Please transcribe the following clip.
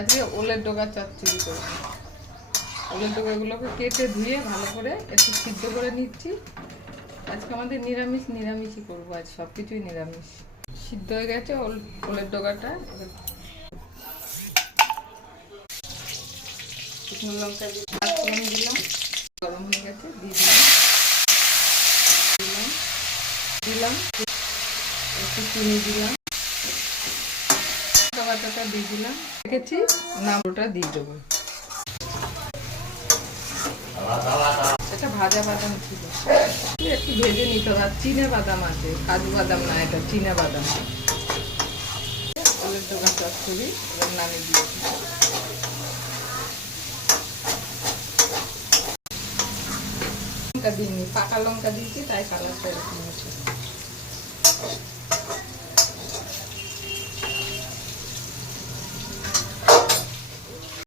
আজকে ওলের ডগা চচ্চড়ি করবো। ওলের ডগাগুলোকে কেটে ধুয়ে ভালো করে একটু সিদ্ধ করে নিচ্ছি। আজকে আমাদের নিরামিষই করবো, আজ সব কিছুই নিরামিষ। সিদ্ধ হয়ে গেছে ওলের ডগাটা। শুকনো লঙ্কা দিয়ে ফোড়ন দিলাম, গরম হয়ে গেছে, দিয়ে দিলাম একটু চিনি দিলাম, বাটাটা দিয়ে দিলাম, রেখেছি নাড়ুটা দিয়ে দেবো। এটা ভাজা বাদাম ছিল, একটু ভেজে নিতে হবে। আর চিনে বাদাম আছে, কাজু বাদাম না, এটা চিনে বাদাম। ওলের ডগা চচ্চড়ি এবার নামিয়ে দিয়েছি। লঙ্কা দিইনি, পাকা লঙ্কা দিয়েছি, তাই কালারটা এরকম আছে।